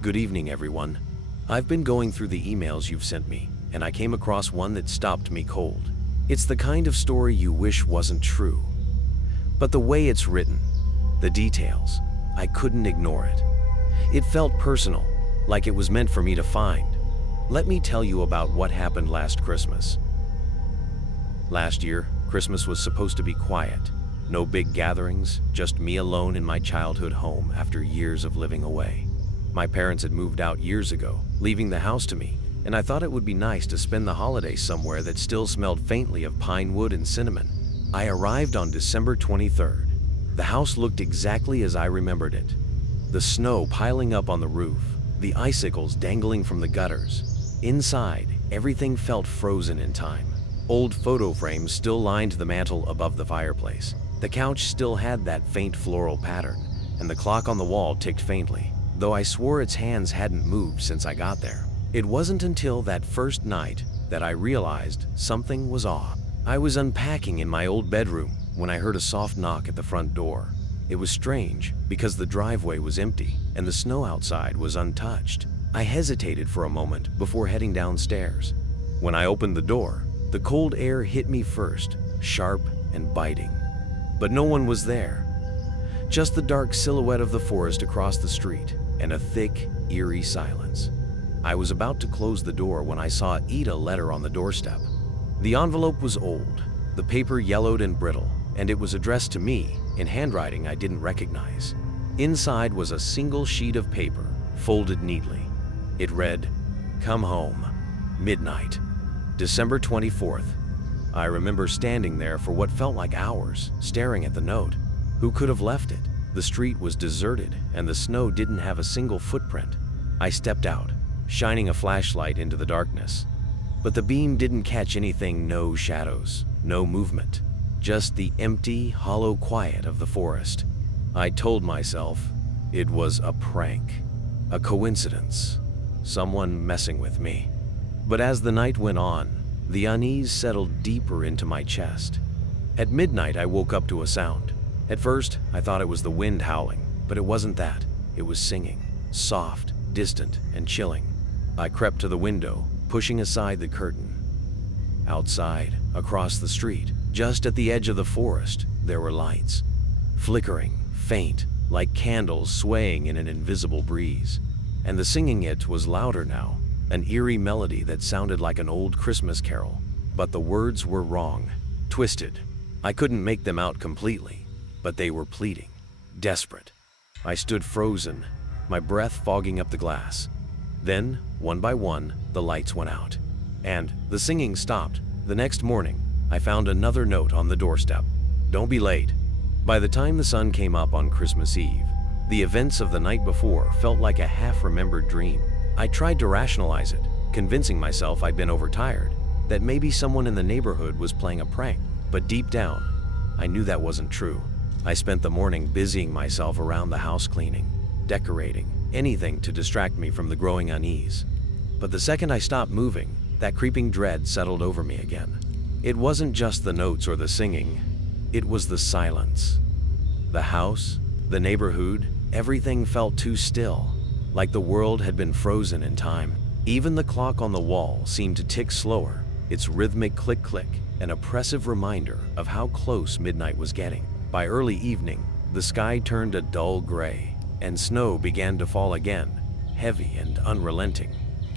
Good evening, everyone. I've been going through the emails you've sent me, and I came across one that stopped me cold. It's the kind of story you wish wasn't true. But the way it's written, the details, I couldn't ignore it. It felt personal, like it was meant for me to find. Let me tell you about what happened last Christmas. Last year, Christmas was supposed to be quiet. No big gatherings, just me alone in my childhood home after years of living away. My parents had moved out years ago, leaving the house to me, and I thought it would be nice to spend the holidays somewhere that still smelled faintly of pine wood and cinnamon. I arrived on December 23rd. The house looked exactly as I remembered it. The snow piling up on the roof, the icicles dangling from the gutters. Inside, everything felt frozen in time. Old photo frames still lined the mantel above the fireplace. The couch still had that faint floral pattern, and the clock on the wall ticked faintly, though I swore its hands hadn't moved since I got there. It wasn't until that first night that I realized something was off. I was unpacking in my old bedroom when I heard a soft knock at the front door. It was strange because the driveway was empty and the snow outside was untouched. I hesitated for a moment before heading downstairs. When I opened the door, the cold air hit me first, sharp and biting. But no one was there. Just the dark silhouette of the forest across the street and a thick, eerie silence. I was about to close the door when I saw a letter on the doorstep. The envelope was old, the paper yellowed and brittle, and it was addressed to me in handwriting I didn't recognize. Inside was a single sheet of paper, folded neatly. It read, "Come home, midnight, December 24th. I remember standing there for what felt like hours, staring at the note. Who could have left it? The street was deserted, and the snow didn't have a single footprint. I stepped out, shining a flashlight into the darkness. But the beam didn't catch anything, no shadows, no movement, just the empty, hollow quiet of the forest. I told myself it was a prank, a coincidence, someone messing with me. But as the night went on, the unease settled deeper into my chest. At midnight, I woke up to a sound. At first, I thought it was the wind howling, but it wasn't that. It was singing, soft, distant, and chilling. I crept to the window, pushing aside the curtain. Outside, across the street, just at the edge of the forest, there were lights, flickering, faint, like candles swaying in an invisible breeze. And the singing it was louder now, an eerie melody that sounded like an old Christmas carol. But the words were wrong, twisted. I couldn't make them out completely, but they were pleading, desperate. I stood frozen, my breath fogging up the glass. Then, one by one, the lights went out, and the singing stopped. The next morning, I found another note on the doorstep. "Don't be late." By the time the sun came up on Christmas Eve, the events of the night before felt like a half-remembered dream. I tried to rationalize it, convincing myself I'd been overtired, that maybe someone in the neighborhood was playing a prank. But deep down, I knew that wasn't true. I spent the morning busying myself around the house, cleaning, decorating, anything to distract me from the growing unease. But the second I stopped moving, that creeping dread settled over me again. It wasn't just the notes or the singing, it was the silence. The house, the neighborhood, everything felt too still, like the world had been frozen in time. Even the clock on the wall seemed to tick slower, its rhythmic click-click, an oppressive reminder of how close midnight was getting. By early evening, the sky turned a dull gray, and snow began to fall again, heavy and unrelenting.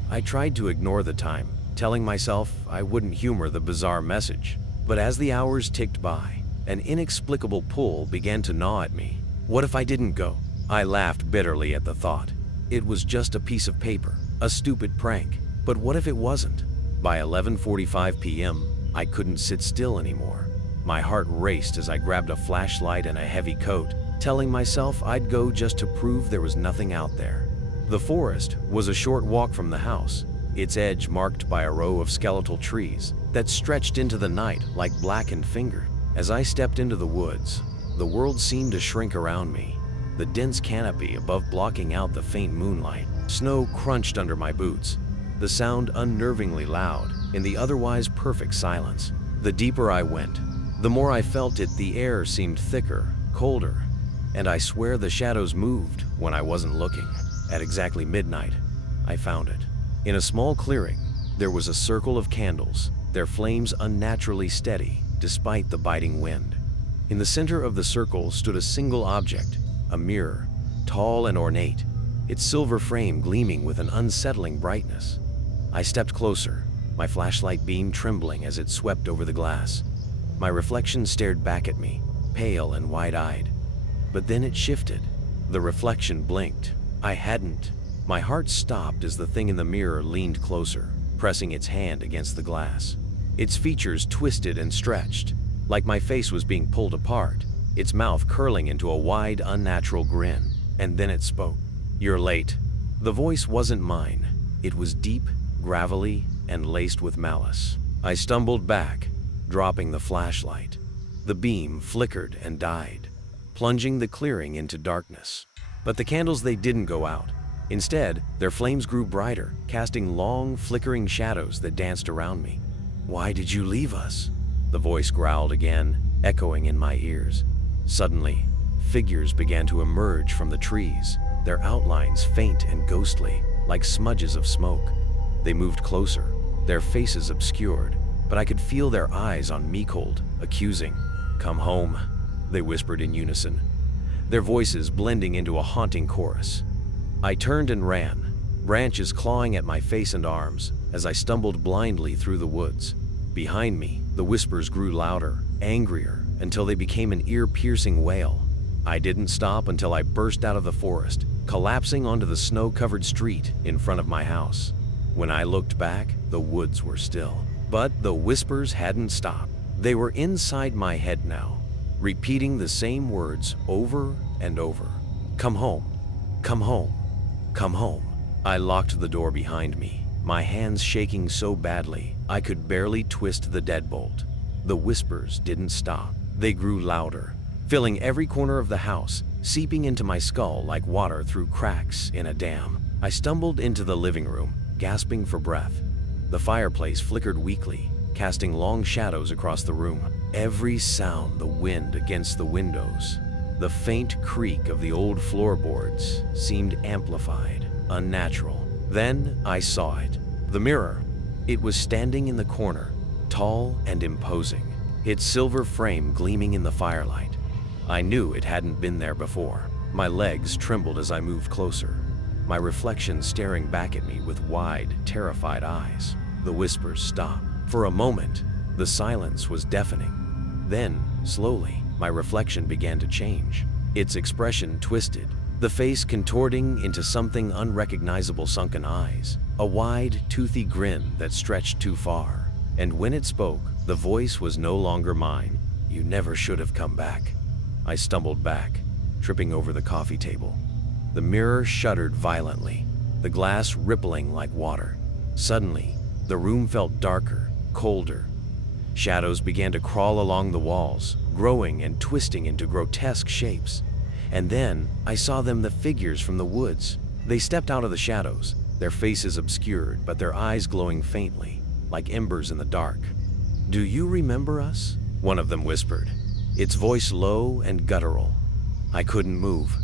I tried to ignore the time, telling myself I wouldn't humor the bizarre message. But as the hours ticked by, an inexplicable pull began to gnaw at me. What if I didn't go? I laughed bitterly at the thought. It was just a piece of paper, a stupid prank. But what if it wasn't? By 11:45 p.m., I couldn't sit still anymore. My heart raced as I grabbed a flashlight and a heavy coat, telling myself I'd go just to prove there was nothing out there. The forest was a short walk from the house, its edge marked by a row of skeletal trees that stretched into the night like blackened fingers. As I stepped into the woods, the world seemed to shrink around me, the dense canopy above blocking out the faint moonlight. Snow crunched under my boots, the sound unnervingly loud in the otherwise perfect silence. The deeper I went, the more I felt it. The air seemed thicker, colder, and I swear the shadows moved when I wasn't looking. At exactly midnight, I found it. In a small clearing, there was a circle of candles, their flames unnaturally steady despite the biting wind. In the center of the circle stood a single object, a mirror, tall and ornate, its silver frame gleaming with an unsettling brightness. I stepped closer, my flashlight beam trembling as it swept over the glass. My reflection stared back at me, pale and wide-eyed. But then it shifted. The reflection blinked. I hadn't. My heart stopped as the thing in the mirror leaned closer, pressing its hand against the glass. Its features twisted and stretched, like my face was being pulled apart, its mouth curling into a wide, unnatural grin. And then it spoke. "You're late." The voice wasn't mine. It was deep, gravelly, and laced with malice. I stumbled back, dropping the flashlight. The beam flickered and died, plunging the clearing into darkness. But the candles, they didn't go out. Instead, their flames grew brighter, casting long, flickering shadows that danced around me. "Why did you leave us?" The voice growled again, echoing in my ears. Suddenly, figures began to emerge from the trees, their outlines faint and ghostly, like smudges of smoke. They moved closer, their faces obscured, but I could feel their eyes on me cold, accusing. "Come home," they whispered in unison, their voices blending into a haunting chorus. I turned and ran, branches clawing at my face and arms as I stumbled blindly through the woods. Behind me, the whispers grew louder, angrier, until they became an ear-piercing wail. I didn't stop until I burst out of the forest, collapsing onto the snow-covered street in front of my house. When I looked back, the woods were still. But the whispers hadn't stopped. They were inside my head now, repeating the same words over and over. "Come home. Come home. Come home." I locked the door behind me, my hands shaking so badly I could barely twist the deadbolt. The whispers didn't stop. They grew louder, filling every corner of the house, seeping into my skull like water through cracks in a dam. I stumbled into the living room, gasping for breath. The fireplace flickered weakly, casting long shadows across the room. Every sound, the wind against the windows, the faint creak of the old floorboards, seemed amplified, unnatural. Then I saw it. The mirror. It was standing in the corner, tall and imposing, its silver frame gleaming in the firelight. I knew it hadn't been there before. My legs trembled as I moved closer, my reflection staring back at me with wide, terrified eyes. The whispers stopped. For a moment, the silence was deafening. Then, slowly, my reflection began to change. Its expression twisted, the face contorting into something unrecognizable, sunken eyes, a wide, toothy grin that stretched too far. And when it spoke, the voice was no longer mine. "You never should have come back." I stumbled back, tripping over the coffee table. The mirror shuddered violently, the glass rippling like water. Suddenly, the room felt darker, colder. Shadows began to crawl along the walls, growing and twisting into grotesque shapes. And then I saw them, the figures from the woods. They stepped out of the shadows, their faces obscured, but their eyes glowing faintly, like embers in the dark. "Do you remember us?" one of them whispered, its voice low and guttural. I couldn't move,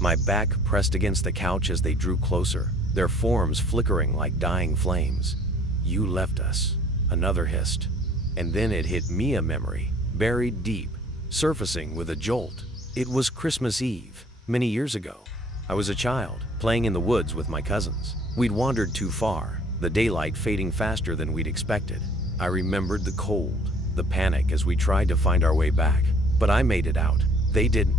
my back pressed against the couch as they drew closer, their forms flickering like dying flames. "You left us," another hissed. And then it hit me, a memory, buried deep, surfacing with a jolt. It was Christmas Eve, many years ago. I was a child, playing in the woods with my cousins. We'd wandered too far, the daylight fading faster than we'd expected. I remembered the cold, the panic as we tried to find our way back. But I made it out. They didn't.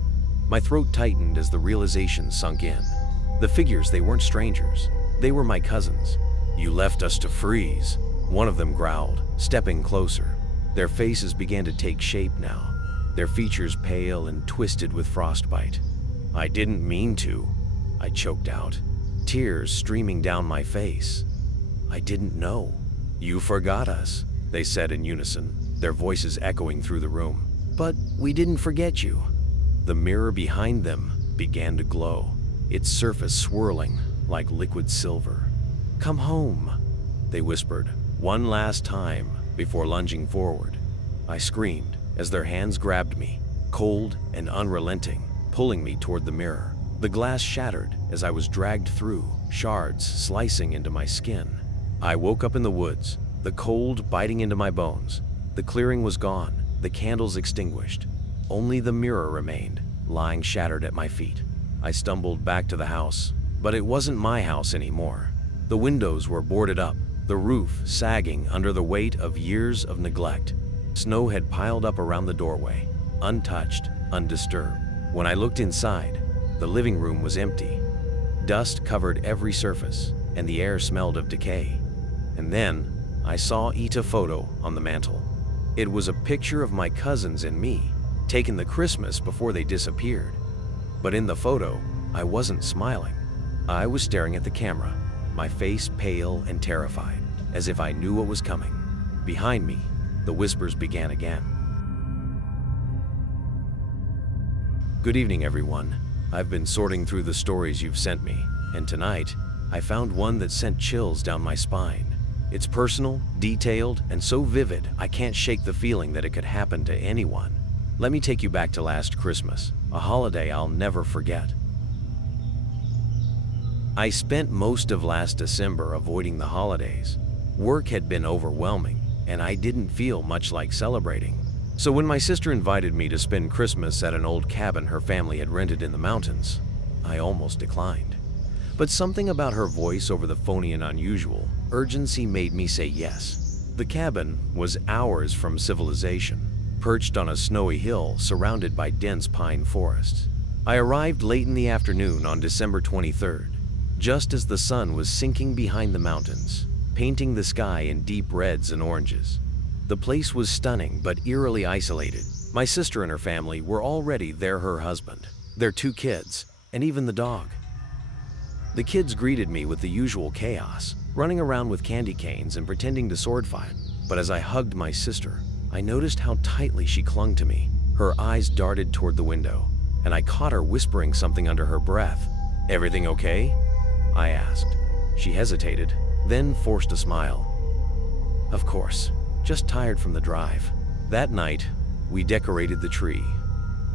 My throat tightened as the realization sunk in. The figures, they weren't strangers. They were my cousins. "You left us to freeze," one of them growled, stepping closer. Their faces began to take shape now, their features pale and twisted with frostbite. "I didn't mean to," I choked out, tears streaming down my face. "I didn't know." "You forgot us," they said in unison, their voices echoing through the room. "But we didn't forget you." The mirror behind them began to glow, its surface swirling like liquid silver. "Come home," they whispered, one last time before lunging forward. I screamed as their hands grabbed me, cold and unrelenting, pulling me toward the mirror. The glass shattered as I was dragged through, shards slicing into my skin. I woke up in the woods, the cold biting into my bones. The clearing was gone, the candles extinguished. Only the mirror remained, lying shattered at my feet. I stumbled back to the house, but it wasn't my house anymore. The windows were boarded up, the roof sagging under the weight of years of neglect. Snow had piled up around the doorway, untouched, undisturbed. When I looked inside, the living room was empty. Dust covered every surface, and the air smelled of decay. And then, I saw a photo on the mantle. It was a picture of my cousins and me, taken the Christmas before they disappeared. But in the photo, I wasn't smiling. I was staring at the camera, my face pale and terrified, as if I knew what was coming. Behind me, the whispers began again. Good evening, everyone. I've been sorting through the stories you've sent me, and tonight, I found one that sent chills down my spine. It's personal, detailed, and so vivid, I can't shake the feeling that it could happen to anyone. Let me take you back to last Christmas, a holiday I'll never forget. I spent most of last December avoiding the holidays. Work had been overwhelming, and I didn't feel much like celebrating. So when my sister invited me to spend Christmas at an old cabin her family had rented in the mountains, I almost declined. But something about her voice over the phony and unusual urgency made me say yes. The cabin was hours from civilization, perched on a snowy hill surrounded by dense pine forests. I arrived late in the afternoon on December 23rd, just as the sun was sinking behind the mountains, painting the sky in deep reds and oranges. The place was stunning but eerily isolated. My sister and her family were already there, her husband, their 2 kids, and even the dog. The kids greeted me with the usual chaos, running around with candy canes and pretending to sword fight. But as I hugged my sister, I noticed how tightly she clung to me. Her eyes darted toward the window, and I caught her whispering something under her breath. "Everything okay?" I asked. She hesitated, then forced a smile. "Of course. Just tired from the drive." That night, we decorated the tree.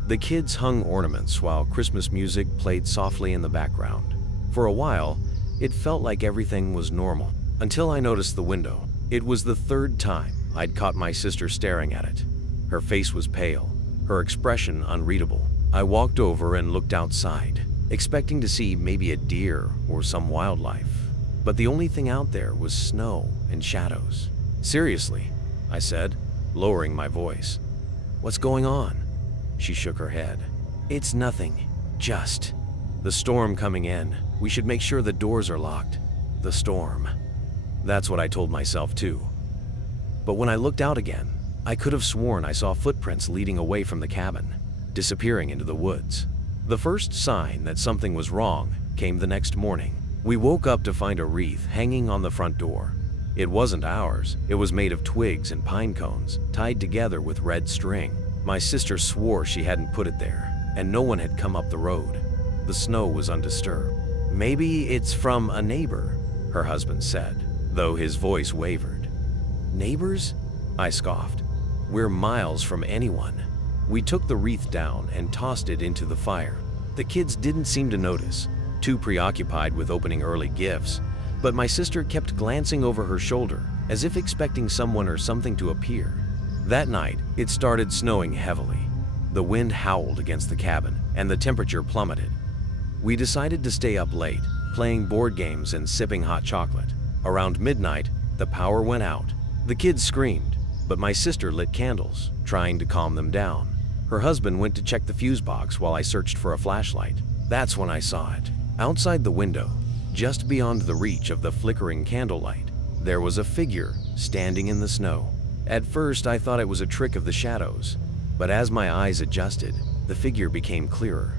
The kids hung ornaments while Christmas music played softly in the background. For a while, it felt like everything was normal, until I noticed the window. It was the 3rd time I'd caught my sister staring at it. Her face was pale, her expression unreadable. I walked over and looked outside, expecting to see maybe a deer or some wildlife. But the only thing out there was snow and shadows. "Seriously," I said, lowering my voice. "What's going on?" She shook her head. "It's nothing, just the storm coming in. We should make sure the doors are locked." The storm. That's what I told myself too. But when I looked out again, I could have sworn I saw footprints leading away from the cabin, disappearing into the woods. The first sign that something was wrong came the next morning. We woke up to find a wreath hanging on the front door. It wasn't ours. It was made of twigs and pine cones, tied together with red string. My sister swore she hadn't put it there, and no one had come up the road. The snow was undisturbed. "Maybe it's from a neighbor," her husband said, though his voice wavered. "Neighbors?" I scoffed. "We're miles from anyone." We took the wreath down and tossed it into the fire. The kids didn't seem to notice, too preoccupied with opening early gifts, but my sister kept glancing over her shoulder, as if expecting someone or something to appear. That night, it started snowing heavily. The wind howled against the cabin, and the temperature plummeted. We decided to stay up late, playing board games and sipping hot chocolate. Around midnight, the power went out. The kids screamed, but my sister lit candles, trying to calm them down. Her husband went to check the fuse box while I searched for a flashlight. That's when I saw it. Outside the window, just beyond the reach of the flickering candlelight, there was a figure standing in the snow. At first, I thought it was a trick of the shadows, but as my eyes adjusted, the figure became clearer.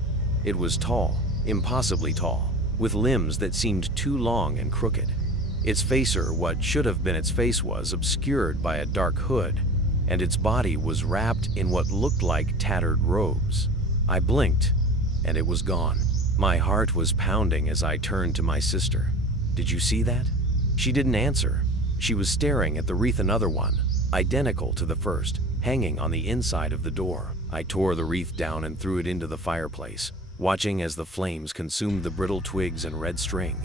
It was tall, impossibly tall, with limbs that seemed too long and crooked. Its face, or what should have been its face, was obscured by a dark hood, and its body was wrapped in what looked like tattered robes. I blinked, and it was gone. My heart was pounding as I turned to my sister. "Did you see that?" She didn't answer. She was staring at the wreath, another one, identical to the first, hanging on the inside of the door. I tore the wreath down and threw it into the fireplace. watching as the flames consumed the brittle twigs and red string.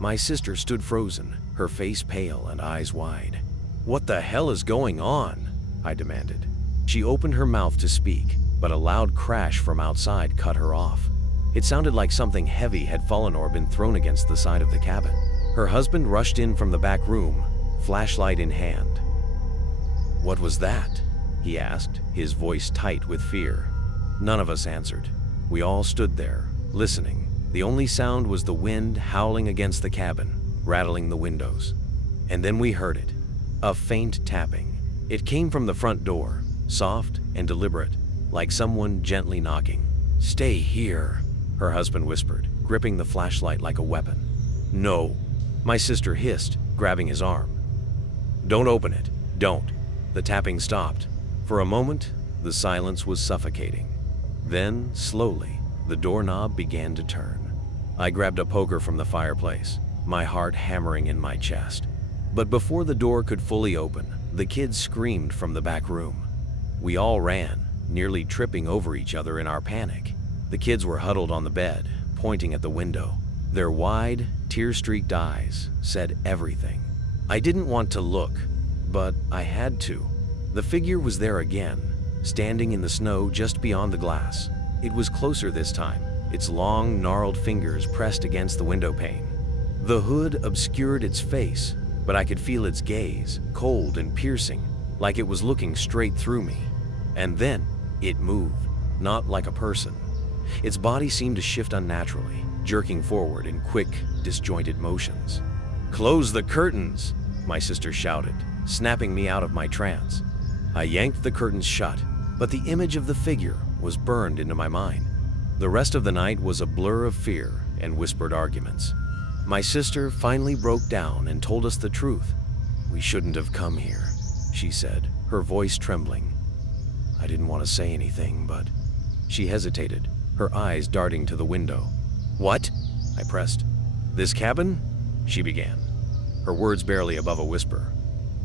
My sister stood frozen, her face pale and eyes wide. "What the hell is going on?" I demanded. She opened her mouth to speak, but a loud crash from outside cut her off. It sounded like something heavy had fallen or been thrown against the side of the cabin. Her husband rushed in from the back room, flashlight in hand. "What was that?" he asked, his voice tight with fear. None of us answered. We all stood there, listening. The only sound was the wind howling against the cabin, rattling the windows. And then we heard it, a faint tapping. It came from the front door, soft and deliberate, like someone gently knocking. "Stay here," her husband whispered, gripping the flashlight like a weapon. "No," my sister hissed, grabbing his arm. "Don't open it, don't." The tapping stopped. For a moment, the silence was suffocating. Then, slowly, the doorknob began to turn. I grabbed a poker from the fireplace, my heart hammering in my chest. But before the door could fully open, the kids screamed from the back room. We all ran, nearly tripping over each other in our panic. The kids were huddled on the bed, pointing at the window. Their wide, tear-streaked eyes said everything. I didn't want to look, but I had to. The figure was there again, standing in the snow just beyond the glass. It was closer this time, its long, gnarled fingers pressed against the window pane. The hood obscured its face, but I could feel its gaze, cold and piercing, like it was looking straight through me. And then, it moved, not like a person. Its body seemed to shift unnaturally, jerking forward in quick, disjointed motions. "Close the curtains!" my sister shouted, snapping me out of my trance. I yanked the curtains shut, but the image of the figure was burned into my mind. The rest of the night was a blur of fear and whispered arguments. My sister finally broke down and told us the truth. "We shouldn't have come here," she said, her voice trembling. I didn't want to say anything, but she hesitated, her eyes darting to the window. "What?" I pressed. "This cabin?" she began, her words barely above a whisper.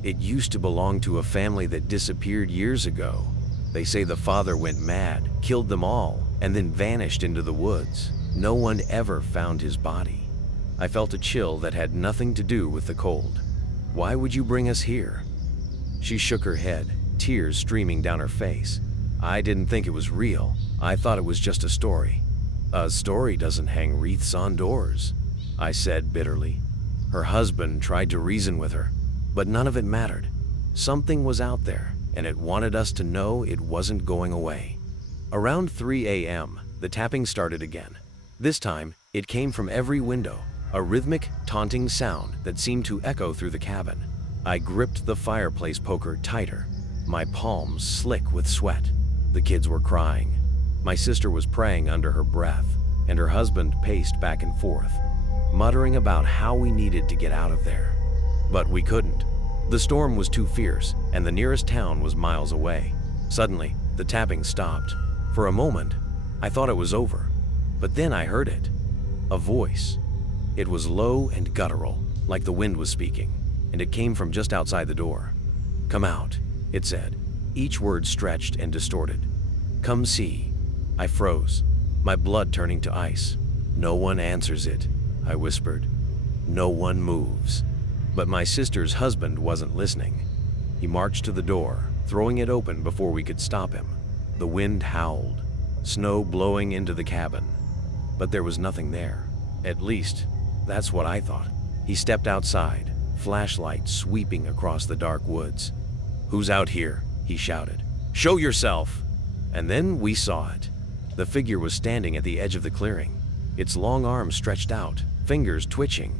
"It used to belong to a family that disappeared years ago. They say the father went mad, killed them all, and then vanished into the woods. No one ever found his body." I felt a chill that had nothing to do with the cold. "Why would you bring us here?" She shook her head, tears streaming down her face. "I didn't think it was real. I thought it was just a story." "A story doesn't hang wreaths on doors," I said bitterly. Her husband tried to reason with her, but none of it mattered. Something was out there, and it wanted us to know it wasn't going away. Around 3 a.m., the tapping started again. This time, it came from every window, a rhythmic, taunting sound that seemed to echo through the cabin. I gripped the fireplace poker tighter, my palms slick with sweat. The kids were crying. My sister was praying under her breath, and her husband paced back and forth, muttering about how we needed to get out of there. But we couldn't. The storm was too fierce, and the nearest town was miles away. Suddenly, the tapping stopped. For a moment, I thought it was over. But then I heard it. A voice. It was low and guttural, like the wind was speaking, and it came from just outside the door. "Come out," it said, each word stretched and distorted. "Come see." I froze, my blood turning to ice. "No one answers it," I whispered. "No one moves." But my sister's husband wasn't listening. He marched to the door, throwing it open before we could stop him. The wind howled, snow blowing into the cabin. But there was nothing there. At least, that's what I thought. He stepped outside, flashlight sweeping across the dark woods. "Who's out here?" he shouted. "Show yourself!" And then we saw it. The figure was standing at the edge of the clearing, its long arms stretched out, fingers twitching.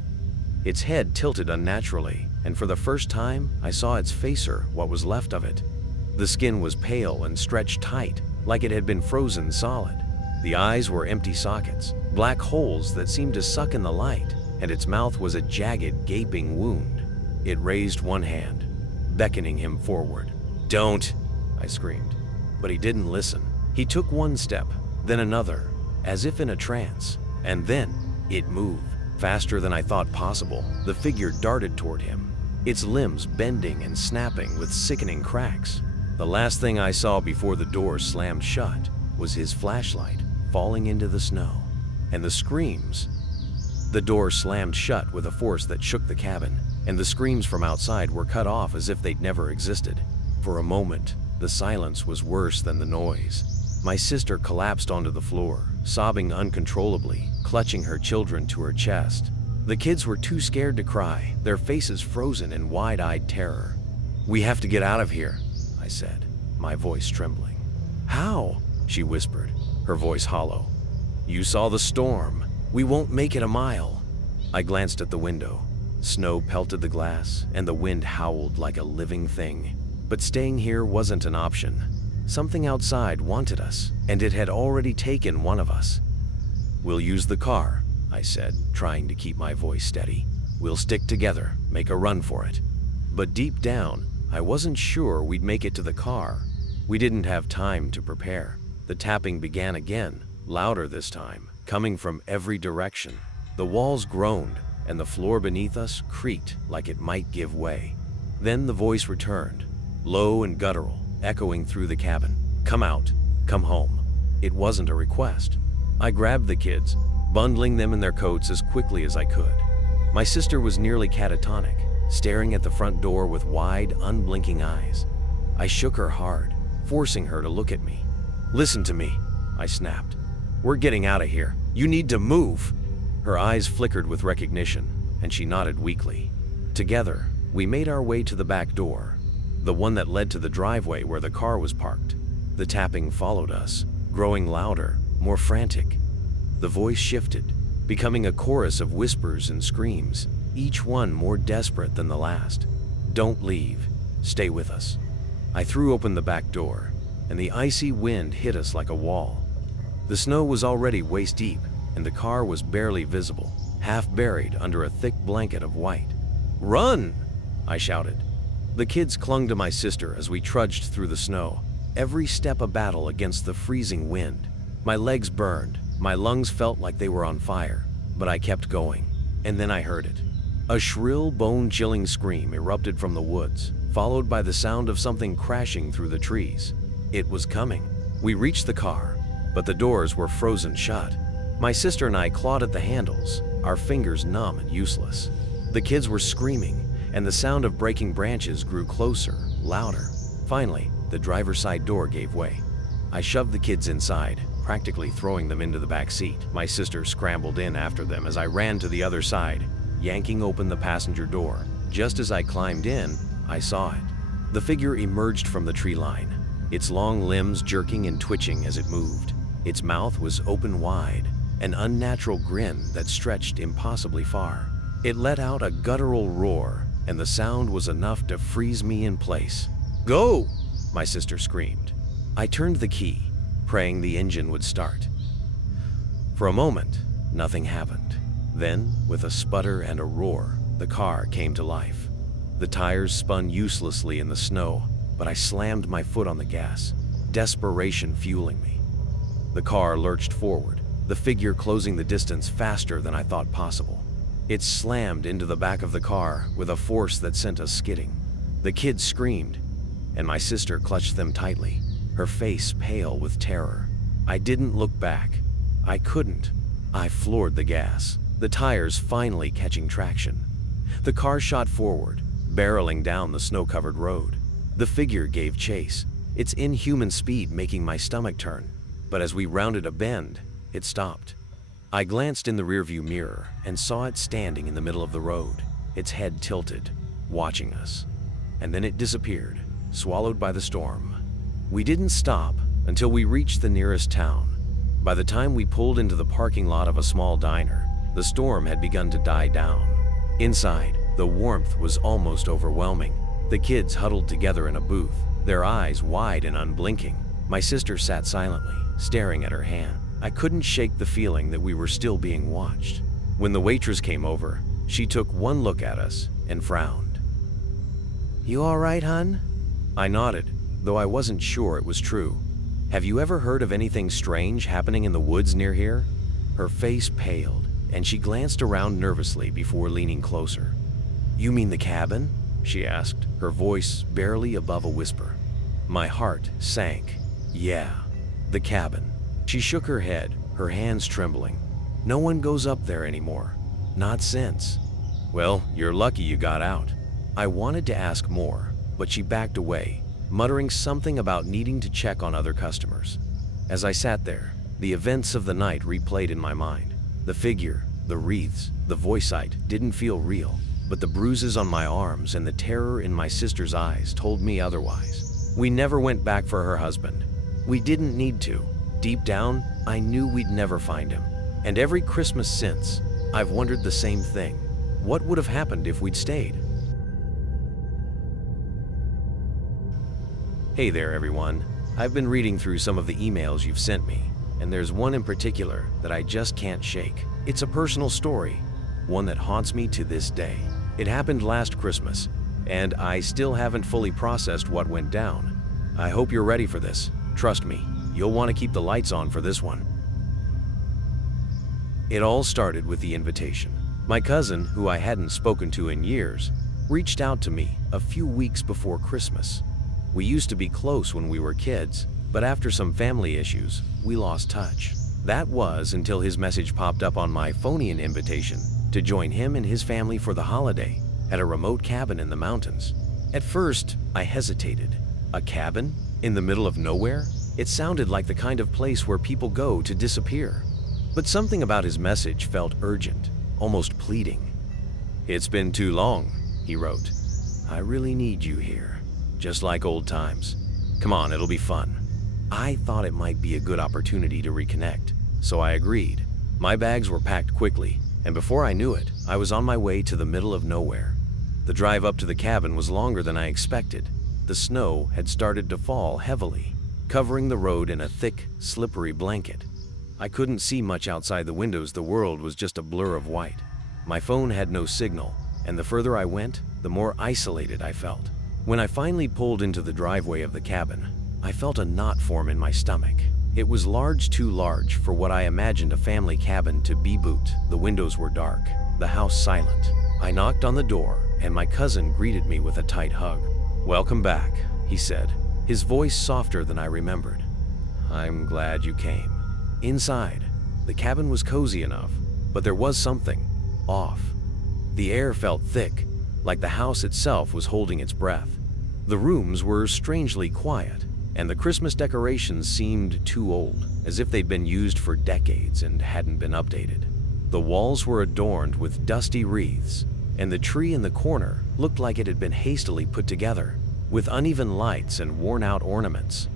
Its head tilted unnaturally, and for the first time, I saw its facer, what was left of it. The skin was pale and stretched tight, like it had been frozen solid. The eyes were empty sockets, black holes that seemed to suck in the light, and its mouth was a jagged, gaping wound. It raised one hand, beckoning him forward. "Don't!" I screamed. But he didn't listen. He took one step, then another, as if in a trance, and then it moved. Faster than I thought possible, the figure darted toward him, its limbs bending and snapping with sickening cracks. The last thing I saw before the door slammed shut was his flashlight falling into the snow. And the screams. The door slammed shut with a force that shook the cabin, and the screams from outside were cut off as if they'd never existed. For a moment, the silence was worse than the noise. My sister collapsed onto the floor, sobbing uncontrollably, clutching her children to her chest. The kids were too scared to cry, their faces frozen in wide-eyed terror. "We have to get out of here," I said, my voice trembling. "How?" she whispered, her voice hollow. "You saw the storm. We won't make it a mile." I glanced at the window. Snow pelted the glass, and the wind howled like a living thing. But staying here wasn't an option. Something outside wanted us, and it had already taken one of us. "We'll use the car," I said, trying to keep my voice steady. "We'll stick together, make a run for it." But deep down, I wasn't sure we'd make it to the car. We didn't have time to prepare. The tapping began again, louder this time, coming from every direction. The walls groaned, and the floor beneath us creaked like it might give way. Then the voice returned, low and guttural, echoing through the cabin. "Come out, come home." It wasn't a request. I grabbed the kids, bundling them in their coats as quickly as I could. My sister was nearly catatonic, staring at the front door with wide, unblinking eyes. I shook her hard, forcing her to look at me. "Listen to me," I snapped. "We're getting out of here. You need to move." Her eyes flickered with recognition, and she nodded weakly. Together, we made our way to the back door, the one that led to the driveway where the car was parked. The tapping followed us, growing louder, more frantic. The voice shifted, becoming a chorus of whispers and screams, each one more desperate than the last. "Don't leave. Stay with us." I threw open the back door, and the icy wind hit us like a wall. The snow was already waist-deep, and the car was barely visible, half buried under a thick blanket of white. "Run!" I shouted. The kids clung to my sister as we trudged through the snow, every step a battle against the freezing wind. My legs burned, my lungs felt like they were on fire, but I kept going, and then I heard it. A shrill, bone-chilling scream erupted from the woods, followed by the sound of something crashing through the trees. It was coming. We reached the car, but the doors were frozen shut. My sister and I clawed at the handles, our fingers numb and useless. The kids were screaming, and the sound of breaking branches grew closer, louder. Finally, the driver's side door gave way. I shoved the kids inside, practically throwing them into the back seat. My sister scrambled in after them as I ran to the other side, yanking open the passenger door. Just as I climbed in, I saw it. The figure emerged from the tree line, its long limbs jerking and twitching as it moved. Its mouth was open wide, an unnatural grin that stretched impossibly far. It let out a guttural roar, and the sound was enough to freeze me in place. "Go!" my sister screamed. I turned the key, praying the engine would start. For a moment, nothing happened. Then, with a sputter and a roar, the car came to life. The tires spun uselessly in the snow, but I slammed my foot on the gas, desperation fueling me. The car lurched forward, the figure closing the distance faster than I thought possible. It slammed into the back of the car with a force that sent us skidding. The kids screamed, and my sister clutched them tightly, her face pale with terror. I didn't look back. I couldn't. I floored the gas, the tires finally catching traction. The car shot forward, barreling down the snow-covered road. The figure gave chase, its inhuman speed making my stomach turn. But as we rounded a bend, it stopped. I glanced in the rearview mirror and saw it standing in the middle of the road, its head tilted, watching us. And then it disappeared, swallowed by the storm. We didn't stop until we reached the nearest town. By the time we pulled into the parking lot of a small diner, the storm had begun to die down. Inside, the warmth was almost overwhelming. The kids huddled together in a booth, their eyes wide and unblinking. My sister sat silently, staring at her hand. I couldn't shake the feeling that we were still being watched. When the waitress came over, she took one look at us and frowned. "You all right, hun?" I nodded, though I wasn't sure it was true. "Have you ever heard of anything strange happening in the woods near here?" Her face paled, and she glanced around nervously before leaning closer. "You mean the cabin?" she asked, her voice barely above a whisper. My heart sank. "Yeah, the cabin." She shook her head, her hands trembling. No one goes up there anymore. Not since. Well, you're lucky you got out. I wanted to ask more, but she backed away, muttering something about needing to check on other customers. As I sat there, the events of the night replayed in my mind. The figure, the wreaths, the voicite didn't feel real, but the bruises on my arms and the terror in my sister's eyes told me otherwise. We never went back for her husband. We didn't need to. Deep down, I knew we'd never find him. And every Christmas since, I've wondered the same thing. What would have happened if we'd stayed? Hey there, everyone. I've been reading through some of the emails you've sent me, and there's one in particular that I just can't shake. It's a personal story, one that haunts me to this day. It happened last Christmas, and I still haven't fully processed what went down. I hope you're ready for this. Trust me, you'll want to keep the lights on for this one. It all started with the invitation. My cousin, who I hadn't spoken to in years, reached out to me a few weeks before Christmas. We used to be close when we were kids, but after some family issues, we lost touch. That was until his message popped up on my phone-in invitation to join him and his family for the holiday at a remote cabin in the mountains. At first, I hesitated. A cabin? In the middle of nowhere? It sounded like the kind of place where people go to disappear. But something about his message felt urgent, almost pleading. "It's been too long," he wrote. "I really need you here, just like old times. Come on, it'll be fun." I thought it might be a good opportunity to reconnect, so I agreed. My bags were packed quickly, and before I knew it, I was on my way to the middle of nowhere. The drive up to the cabin was longer than I expected. The snow had started to fall heavily, covering the road in a thick, slippery blanket. I couldn't see much outside the windows. The world was just a blur of white. My phone had no signal, and the further I went, the more isolated I felt. When I finally pulled into the driveway of the cabin, I felt a knot form in my stomach. It was large, too large for what I imagined a family cabin to be. The windows were dark, the house silent. I knocked on the door, and my cousin greeted me with a tight hug. "Welcome back," he said, his voice softer than I remembered. "I'm glad you came." Inside, the cabin was cozy enough, but there was something off. The air felt thick, like the house itself was holding its breath. The rooms were strangely quiet, and the Christmas decorations seemed too old, as if they'd been used for decades and hadn't been updated. The walls were adorned with dusty wreaths, and the tree in the corner looked like it had been hastily put together, with uneven lights and worn-out ornaments.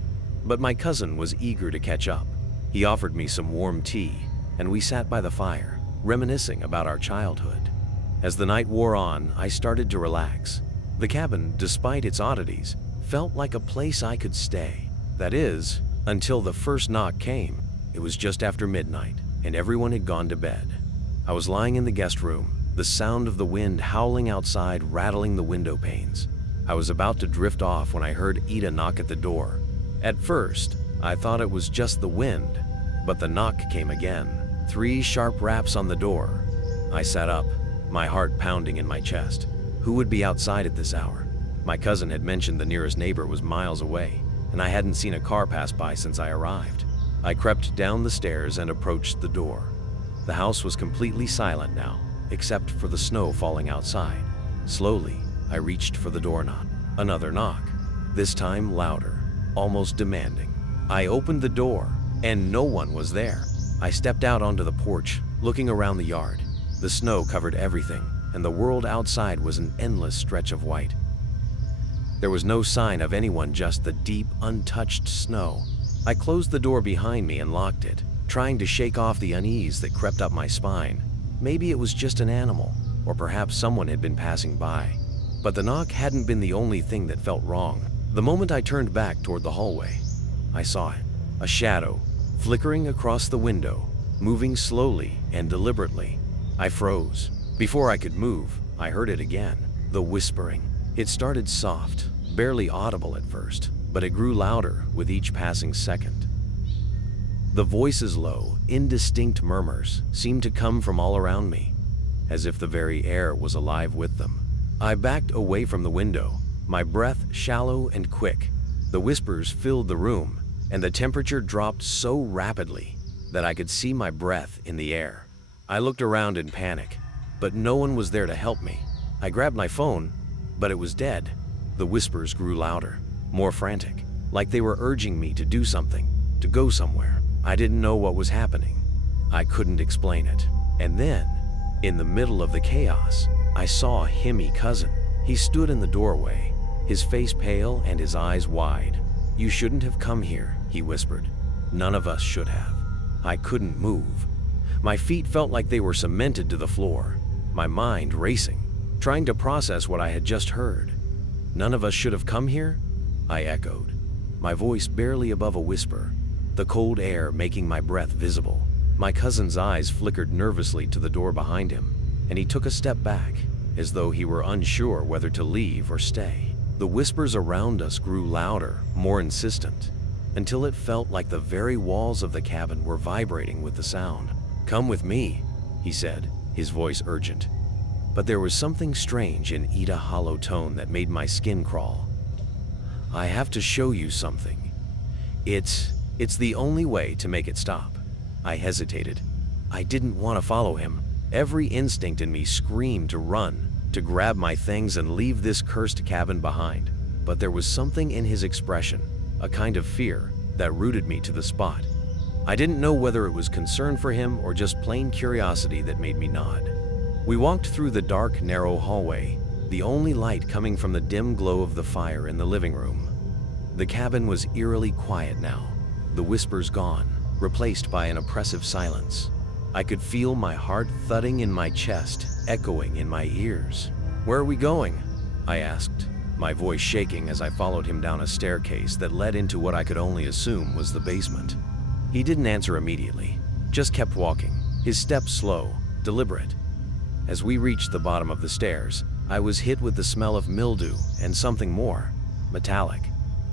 But my cousin was eager to catch up. He offered me some warm tea, and we sat by the fire, reminiscing about our childhood. As the night wore on, I started to relax. The cabin, despite its oddities, felt like a place I could stay. That is, until the first knock came. It was just after midnight, and everyone had gone to bed. I was lying in the guest room, the sound of the wind howling outside rattling the window panes. I was about to drift off when I heard Ida knock at the door. At first, I thought it was just the wind, but the knock came again. 3 sharp raps on the door. I sat up, my heart pounding in my chest. Who would be outside at this hour? My cousin had mentioned the nearest neighbor was miles away, and I hadn't seen a car pass by since I arrived. I crept down the stairs and approached the door. The house was completely silent now, except for the snow falling outside. Slowly, I reached for the doorknob. Another knock, this time louder, almost demanding. I opened the door, and no one was there. I stepped out onto the porch, looking around the yard. The snow covered everything, and the world outside was an endless stretch of white. There was no sign of anyone, just the deep, untouched snow. I closed the door behind me and locked it, trying to shake off the unease that crept up my spine. Maybe it was just an animal, or perhaps someone had been passing by. But the knock hadn't been the only thing that felt wrong. The moment I turned back toward the hallway, I saw it. A shadow, flickering across the window, moving slowly and deliberately. I froze. Before I could move, I heard it again, the whispering. It started soft, barely audible at first, but it grew louder with each passing second. The voice's low, indistinct murmurs seemed to come from all around me, as if the very air was alive with them. I backed away from the window, my breath shallow and quick. The whispers filled the room, and the temperature dropped so rapidly that I could see my breath in the air. I looked around in panic, but no one was there to help me. I grabbed my phone, but it was dead. The whispers grew louder, more frantic, like they were urging me to do something, to go somewhere. I didn't know what was happening. I couldn't explain it. And then, in the middle of the chaos, I saw Himmy cousin. He stood in the doorway, his face pale and his eyes wide. "You shouldn't have come here," he whispered. "None of us should have." I couldn't move. My feet felt like they were cemented to the floor, my mind racing, trying to process what I had just heard. "None of us should have come here?" I echoed, my voice barely above a whisper, the cold air making my breath visible. My cousin's eyes flickered nervously to the door behind him, and he took a step back, as though he were unsure whether to leave or stay. The whispers around us grew louder, more insistent, until it felt like the very walls of the cabin were vibrating with the sound. "Come with me," he said, his voice urgent. But there was something strange in Ida's hollow tone that made my skin crawl. "I have to show you something. It's the only way to make it stop." I hesitated. I didn't want to follow him. Every instinct in me screamed to run, to grab my things and leave this cursed cabin behind. But there was something in his expression, a kind of fear, that rooted me to the spot. I didn't know whether it was concern for him or just plain curiosity that made me nod. We walked through the dark, narrow hallway, the only light coming from the dim glow of the fire in the living room. The cabin was eerily quiet now, the whispers gone, replaced by an oppressive silence. I could feel my heart thudding in my chest, echoing in my ears. "Where are we going?" I asked, my voice shaking as I followed him down a staircase that led into what I could only assume was the basement. He didn't answer immediately, just kept walking, his steps slow, deliberate. As we reached the bottom of the stairs, I was hit with the smell of mildew and something more, metallic.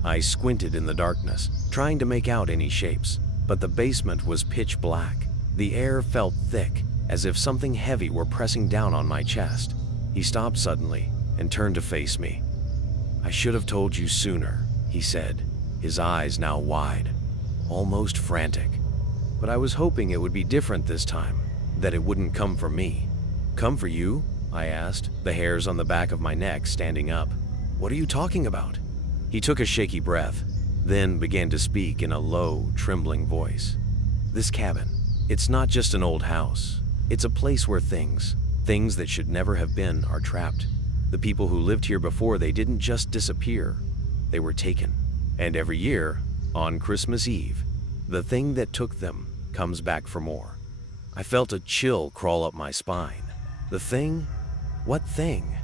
I squinted in the darkness, trying to make out any shapes, but the basement was pitch black. The air felt thick, as if something heavy were pressing down on my chest. He stopped suddenly and turned to face me. "I should have told you sooner," he said, his eyes now wide, almost frantic. But I was hoping it would be different this time, that it wouldn't come for me. "Come for you?" I asked, the hairs on the back of my neck standing up. "What are you talking about?" He took a shaky breath, then began to speak in a low, trembling voice. "This cabin, it's not just an old house. It's a place where things that should never have been, are trapped. The people who lived here before, they didn't just disappear, they were taken. And every year, on Christmas Eve, the thing that took them comes back for more." I felt a chill crawl up my spine. The thing? What thing?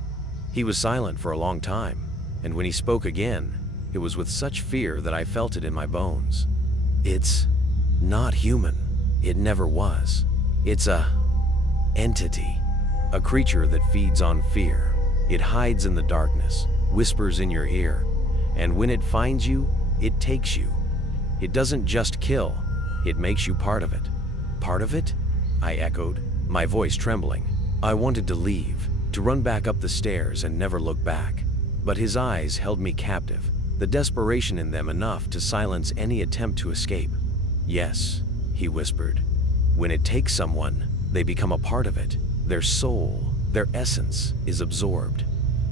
He was silent for a long time, and when he spoke again, it was with such fear that I felt it in my bones. "It's not human. It never was. It's a entity, a creature that feeds on fear. It hides in the darkness, whispers in your ear, and when it finds you, it takes you. It doesn't just kill, it makes you part of it." "Part of it?" I echoed, my voice trembling. I wanted to leave, to run back up the stairs and never look back. But his eyes held me captive, the desperation in them enough to silence any attempt to escape. "Yes," he whispered. "When it takes someone, they become a part of it. Their soul, their essence is absorbed.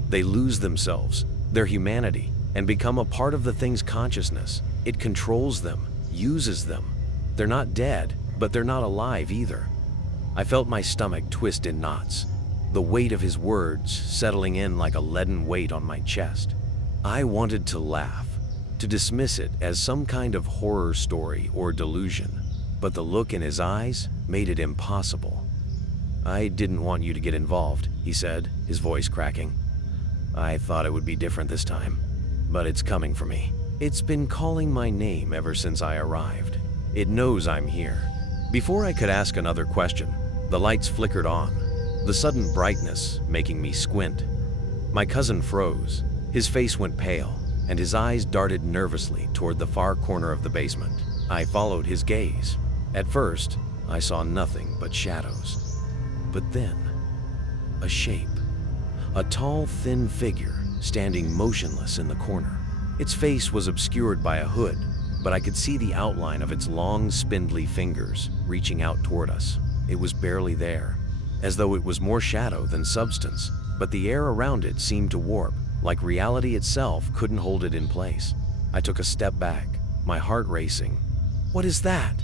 They lose themselves, their humanity, and become a part of the thing's consciousness. It controls them, uses them. They're not dead, but they're not alive either." I felt my stomach twist in knots, the weight of his words settling in like a leaden weight on my chest. I wanted to laugh, to dismiss it as some kind of horror story or delusion, but the look in his eyes made it impossible. "I didn't want you to get involved," he said, his voice cracking. "I thought it would be different this time, but it's coming for me. It's been calling my name ever since I arrived. It knows I'm here." Before I could ask another question, the lights flickered on, the sudden brightness making me squint. My cousin froze, his face went pale, and his eyes darted nervously toward the far corner of the basement. I followed his gaze. At first, I saw nothing but shadows. But then, a shape. A tall, thin figure standing motionless in the corner. Its face was obscured by a hood, but I could see the outline of its long, spindly fingers reaching out toward us. It was barely there, as though it was more shadow than substance, but the air around it seemed to warp, like reality itself couldn't hold it in place. I took a step back, my heart racing. "What is that?"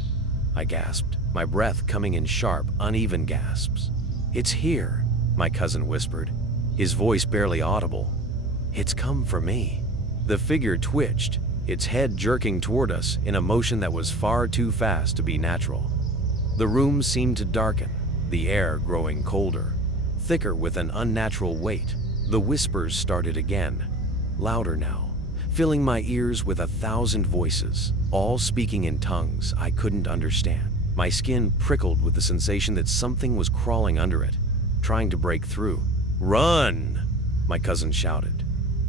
I gasped, my breath coming in sharp, uneven gasps. "It's here," my cousin whispered, his voice barely audible. "It's come for me." The figure twitched, its head jerking toward us in a motion that was far too fast to be natural. The room seemed to darken, the air growing colder, thicker with an unnatural weight. The whispers started again, louder now, filling my ears with 1,000 voices, all speaking in tongues I couldn't understand. My skin prickled with the sensation that something was crawling under it, trying to break through. "Run!" my cousin shouted,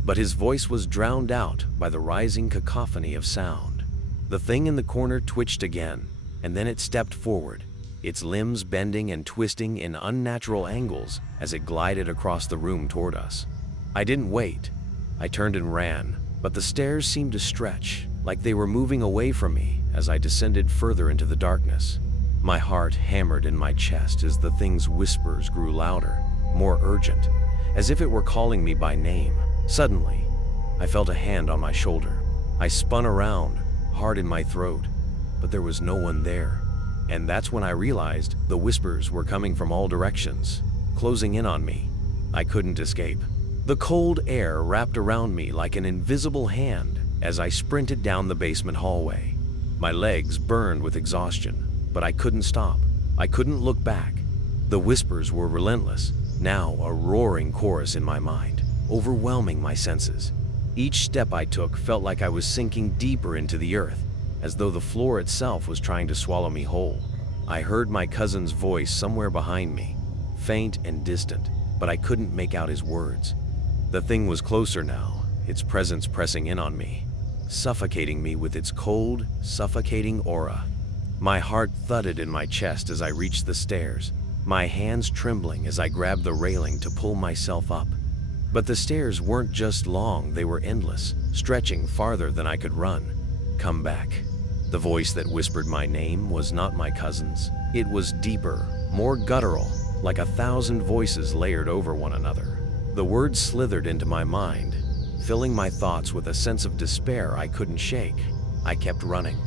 but his voice was drowned out by the rising cacophony of sound. The thing in the corner twitched again, and then it stepped forward, its limbs bending and twisting in unnatural angles as it glided across the room toward us. I didn't wait. I turned and ran, but the stairs seemed to stretch, like they were moving away from me as I descended further into the darkness. My heart hammered in my chest as the thing's whispers grew louder, more urgent, as if it were calling me by name. Suddenly, I felt a hand on my shoulder. I spun around, hard in my throat, but there was no one there. And that's when I realized the whispers were coming from all directions, closing in on me. I couldn't escape. The cold air wrapped around me like an invisible hand as I sprinted down the basement hallway. My legs burned with exhaustion, but I couldn't stop. I couldn't look back. The whispers were relentless, now a roaring chorus in my mind, overwhelming my senses. Each step I took felt like I was sinking deeper into the earth, as though the floor itself was trying to swallow me whole. I heard my cousin's voice somewhere behind me, faint and distant, but I couldn't make out his words. The thing was closer now, its presence pressing in on me, suffocating me with its cold, suffocating aura. My heart thudded in my chest as I reached the stairs, my hands trembling as I grabbed the railing to pull myself up. But the stairs weren't just long, they were endless, stretching farther than I could run. "Come back." The voice that whispered my name was not my cousin's. It was deeper, more guttural, like 1,000 voices layered over one another. The words slithered into my mind, filling my thoughts with a sense of despair I couldn't shake. I kept running.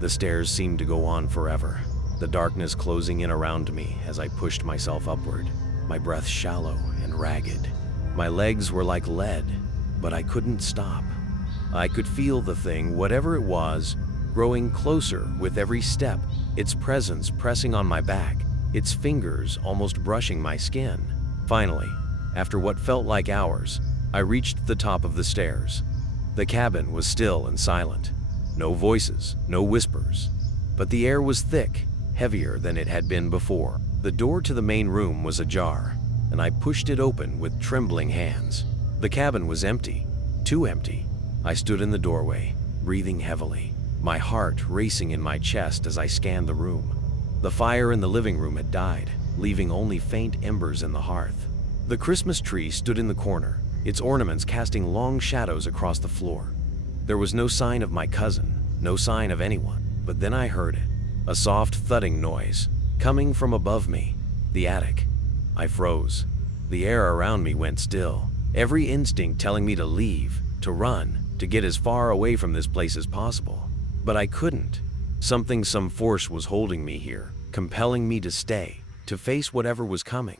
The stairs seemed to go on forever, the darkness closing in around me as I pushed myself upward, my breath shallow and ragged. My legs were like lead, but I couldn't stop. I could feel the thing, whatever it was, growing closer with every step, its presence pressing on my back, its fingers almost brushing my skin. Finally, after what felt like hours, I reached the top of the stairs. The cabin was still and silent. No voices, no whispers. But the air was thick, heavier than it had been before. The door to the main room was ajar, and I pushed it open with trembling hands. The cabin was empty, too empty. I stood in the doorway, breathing heavily, my heart racing in my chest as I scanned the room. The fire in the living room had died, leaving only faint embers in the hearth. The Christmas tree stood in the corner, its ornaments casting long shadows across the floor. There was no sign of my cousin, no sign of anyone, but then I heard it, a soft thudding noise, coming from above me, the attic. I froze. The air around me went still, every instinct telling me to leave, to run, to get as far away from this place as possible. But I couldn't. Some force was holding me here, compelling me to stay, to face whatever was coming.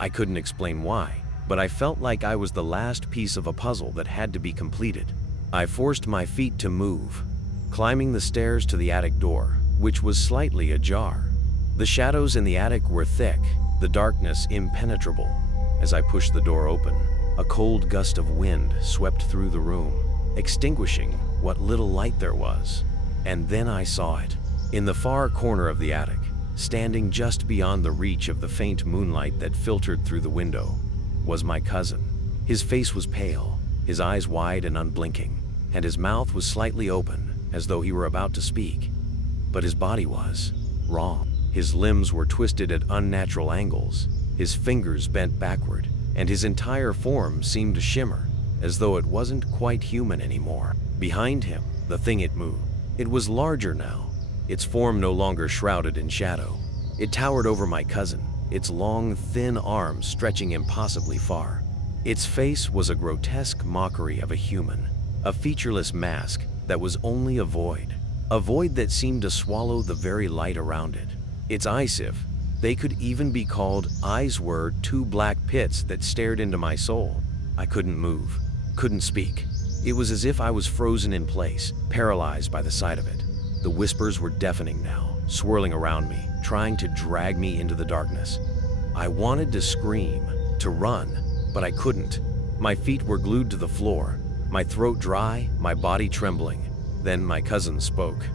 I couldn't explain why, but I felt like I was the last piece of a puzzle that had to be completed. I forced my feet to move, climbing the stairs to the attic door, which was slightly ajar. The shadows in the attic were thick, the darkness impenetrable. As I pushed the door open, a cold gust of wind swept through the room, extinguishing what little light there was. And then I saw it. In the far corner of the attic, standing just beyond the reach of the faint moonlight that filtered through the window, was my cousin. His face was pale, his eyes wide and unblinking, and his mouth was slightly open, as though he were about to speak. But his body was wrong. His limbs were twisted at unnatural angles, his fingers bent backward, and his entire form seemed to shimmer, as though it wasn't quite human anymore. Behind him, the thing it moved. It was larger now, its form no longer shrouded in shadow. It towered over my cousin, its long, thin arms stretching impossibly far. Its face was a grotesque mockery of a human, a featureless mask that was only a void that seemed to swallow the very light around it. Its eyes, if they could even be called eyes, were two black pits that stared into my soul. I couldn't move, couldn't speak. It was as if I was frozen in place, paralyzed by the sight of it. The whispers were deafening now, swirling around me, trying to drag me into the darkness. I wanted to scream, to run, but I couldn't. My feet were glued to the floor, my throat dry, my body trembling. Then my cousin spoke,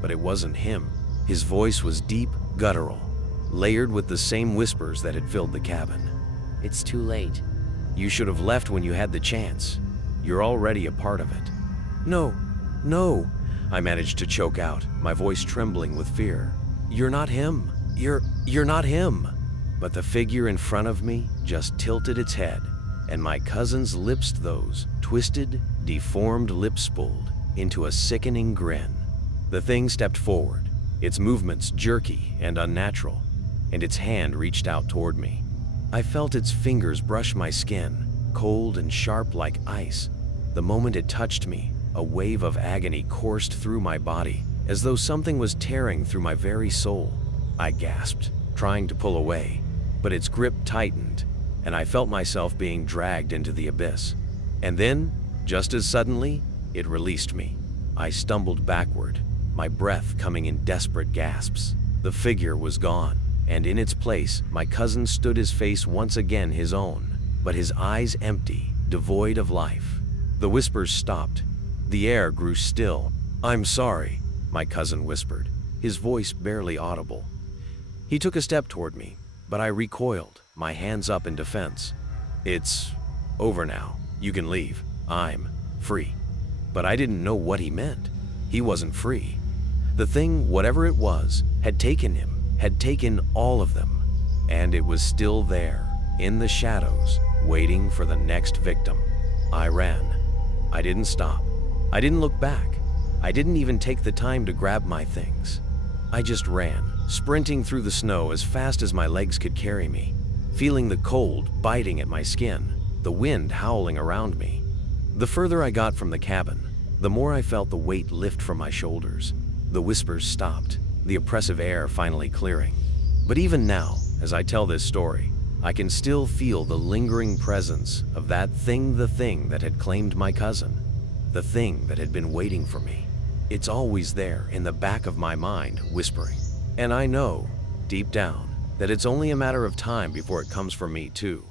but it wasn't him. His voice was deep, guttural, layered with the same whispers that had filled the cabin. It's too late. You should have left when you had the chance. You're already a part of it. No, no, I managed to choke out, my voice trembling with fear. You're not him. You're not him. But the figure in front of me just tilted its head, and my cousin's lips, those twisted, deformed lips, spooled into a sickening grin. The thing stepped forward, its movements jerky and unnatural, and its hand reached out toward me. I felt its fingers brush my skin, cold and sharp like ice. The moment it touched me, a wave of agony coursed through my body, as though something was tearing through my very soul. I gasped, trying to pull away, but its grip tightened, and I felt myself being dragged into the abyss. And then, just as suddenly, it released me. I stumbled backward, my breath coming in desperate gasps. The figure was gone, and in its place, my cousin stood, his face once again his own, but his eyes empty, devoid of life. The whispers stopped. The air grew still. I'm sorry, my cousin whispered, his voice barely audible. He took a step toward me, but I recoiled, my hands up in defense. It's over now. You can leave. I'm free. But I didn't know what he meant. He wasn't free. The thing, whatever it was, had taken him, had taken all of them. And it was still there, in the shadows, waiting for the next victim. I ran. I didn't stop. I didn't look back. I didn't even take the time to grab my things. I just ran, sprinting through the snow as fast as my legs could carry me, feeling the cold biting at my skin, the wind howling around me. The further I got from the cabin, the more I felt the weight lift from my shoulders. The whispers stopped, the oppressive air finally clearing. But even now, as I tell this story, I can still feel the lingering presence of that thing, the thing that had claimed my cousin, the thing that had been waiting for me. It's always there in the back of my mind, whispering. And I know, deep down, that it's only a matter of time before it comes for me too.